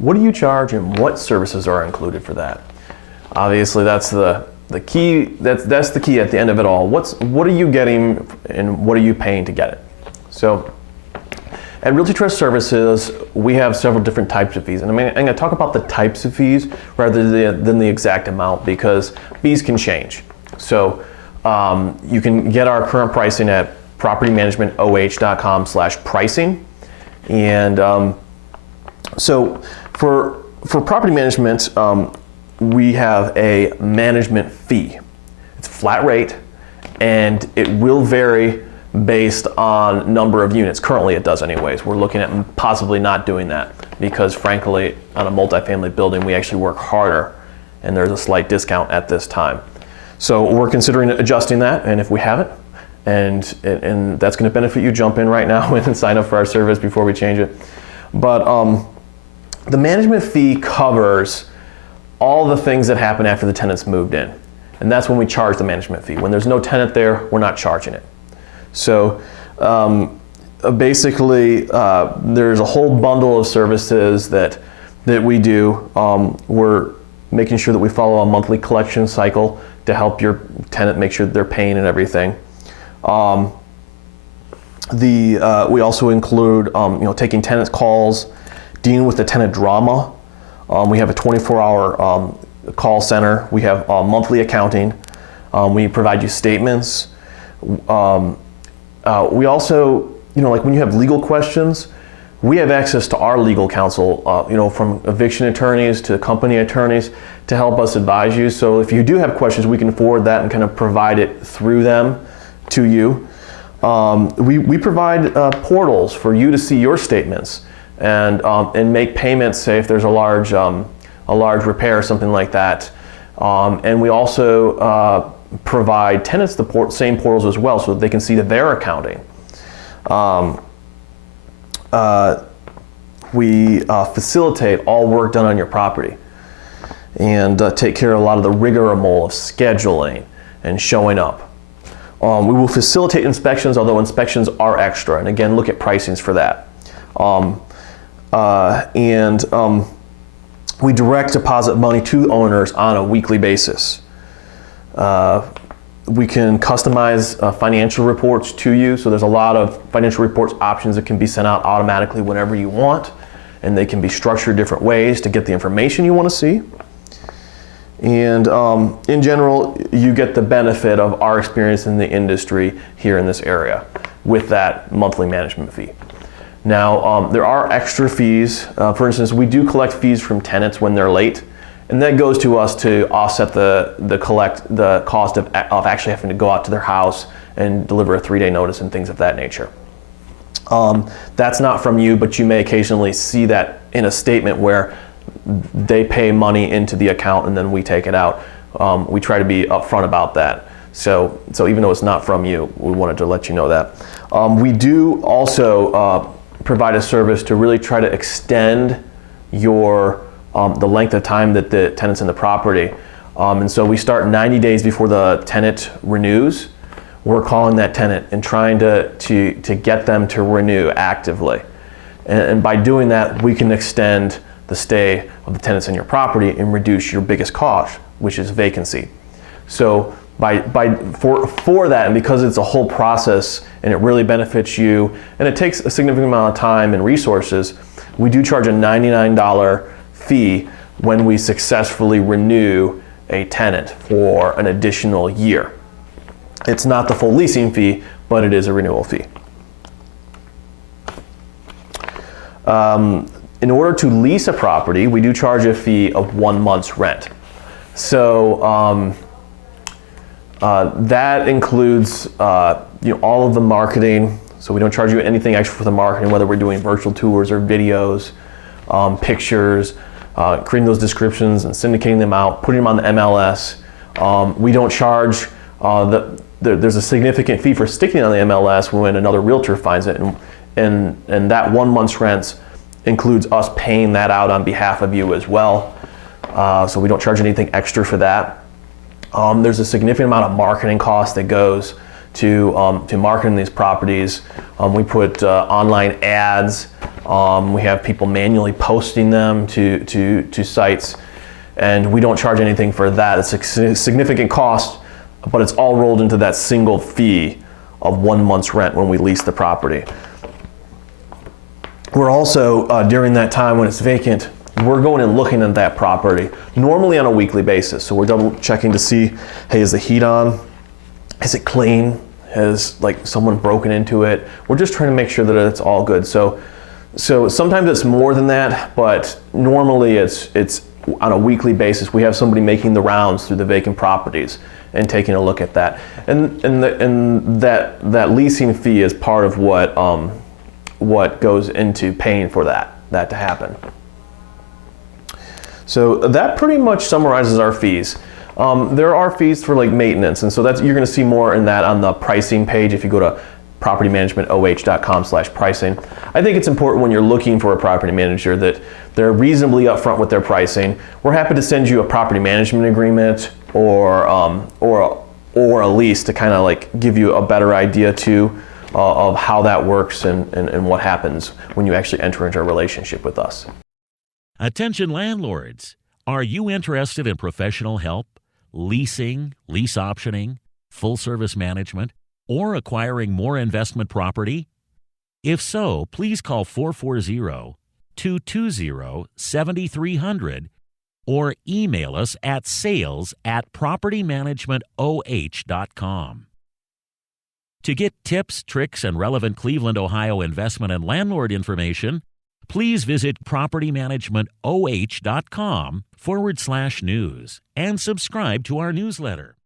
what do you charge and what services are included for that? Obviously, that's the key. That's the key at the end of it all. What are you getting and what are you paying to get it? So at Realty Trust Services, we have several different types of fees. And I'm going to talk about the types of fees rather than the exact amount, because fees can change. So you can get our current pricing at propertymanagementoh.com/pricing. And so for property management, we have a management fee. It's flat rate, and it will vary based on number of units. Currently it does anyways. We're looking at possibly not doing that because frankly, on a multifamily building, we actually work harder and there's a slight discount at this time. So we're considering adjusting that, and if we haven't, and that's gonna benefit you, jump in right now and sign up for our service before we change it. But the management fee covers all the things that happen after the tenant's moved in. And that's when we charge the management fee. When there's no tenant there, we're not charging it. So basically, there's a whole bundle of services that we do. We're making sure that we follow a monthly collection cycle to help your tenant make sure that they're paying and everything. We also include taking tenants' calls, dealing with the tenant drama. We have a 24-hour call center. We have monthly accounting. We provide you statements. We also, like when you have legal questions, we have access to our legal counsel, from eviction attorneys to company attorneys to help us advise you. So if you do have questions, we can forward that and kind of provide it through them to you. We provide portals for you to see your statements and make payments, say if there's a large repair or something like that. And we also provide tenants the same portals as well, so that they can see their accounting. We facilitate all work done on your property and take care of a lot of the rigmarole of scheduling and showing up. We will facilitate inspections, although inspections are extra, and again, look at pricings for that. We direct deposit money to owners on a weekly basis. We can customize financial reports to you, so there's a lot of financial reports options that can be sent out automatically whenever you want, and they can be structured different ways to get the information you want to see. And in general, you get the benefit of our experience in the industry here in this area with that monthly management fee. Now, there are extra fees. For instance, we do collect fees from tenants when they're late, and that goes to us to offset the cost of actually having to go out to their house and deliver a 3-day notice and things of that nature. That's not from you, but you may occasionally see that in a statement where they pay money into the account and then we take it out. We try to be upfront about that. So even though it's not from you, we wanted to let you know that. We do also provide a service to really try to extend the length of time that the tenant's in the property. And so we start 90 days before the tenant renews. We're calling that tenant and trying to get them to renew actively. And by doing that, we can extend the stay of the tenants in your property and reduce your biggest cost, which is vacancy. So for that, and because it's a whole process and it really benefits you, and it takes a significant amount of time and resources, we do charge a $99 fee when we successfully renew a tenant for an additional year. It's not the full leasing fee, but it is a renewal fee. In order to lease a property, we do charge a fee of 1 month's rent. So that includes all of the marketing. So we don't charge you anything extra for the marketing, whether we're doing virtual tours or videos, pictures, creating those descriptions and syndicating them out, putting them on the MLS. We don't charge, there's a significant fee for sticking on the MLS when another realtor finds it, and that 1 month's rent includes us paying that out on behalf of you as well. So we don't charge anything extra for that. There's a significant amount of marketing cost that goes to marketing these properties. We put online ads We have people manually posting them to sites, and we don't charge anything for that. It's a significant cost, but it's all rolled into that single fee of 1 month's rent when we lease the property. We're also, during that time when it's vacant, we're going and looking at that property, normally on a weekly basis. So we're double checking to see, hey, is the heat on? Is it clean? Has like someone broken into it? We're just trying to make sure that it's all good. So sometimes it's more than that, but normally it's on a weekly basis. We have somebody making the rounds through the vacant properties and taking a look at that. And that leasing fee is part of what goes into paying for that to happen. So that pretty much summarizes our fees. There are fees for like maintenance, and so you're going to see more in that on the pricing page if you go to propertymanagementoh.com/pricing. I think it's important when you're looking for a property manager that they're reasonably upfront with their pricing. We're happy to send you a property management agreement or a lease to kind of like give you a better idea too of how that works and what happens when you actually enter into a relationship with us. Attention landlords, are you interested in professional help, leasing, lease optioning, full service management, or acquiring more investment property? If so, please call 440-220-7300 or email us at sales@propertymanagementoh.com. To get tips, tricks, and relevant Cleveland, Ohio investment and landlord information, please visit propertymanagementoh.com/news and subscribe to our newsletter.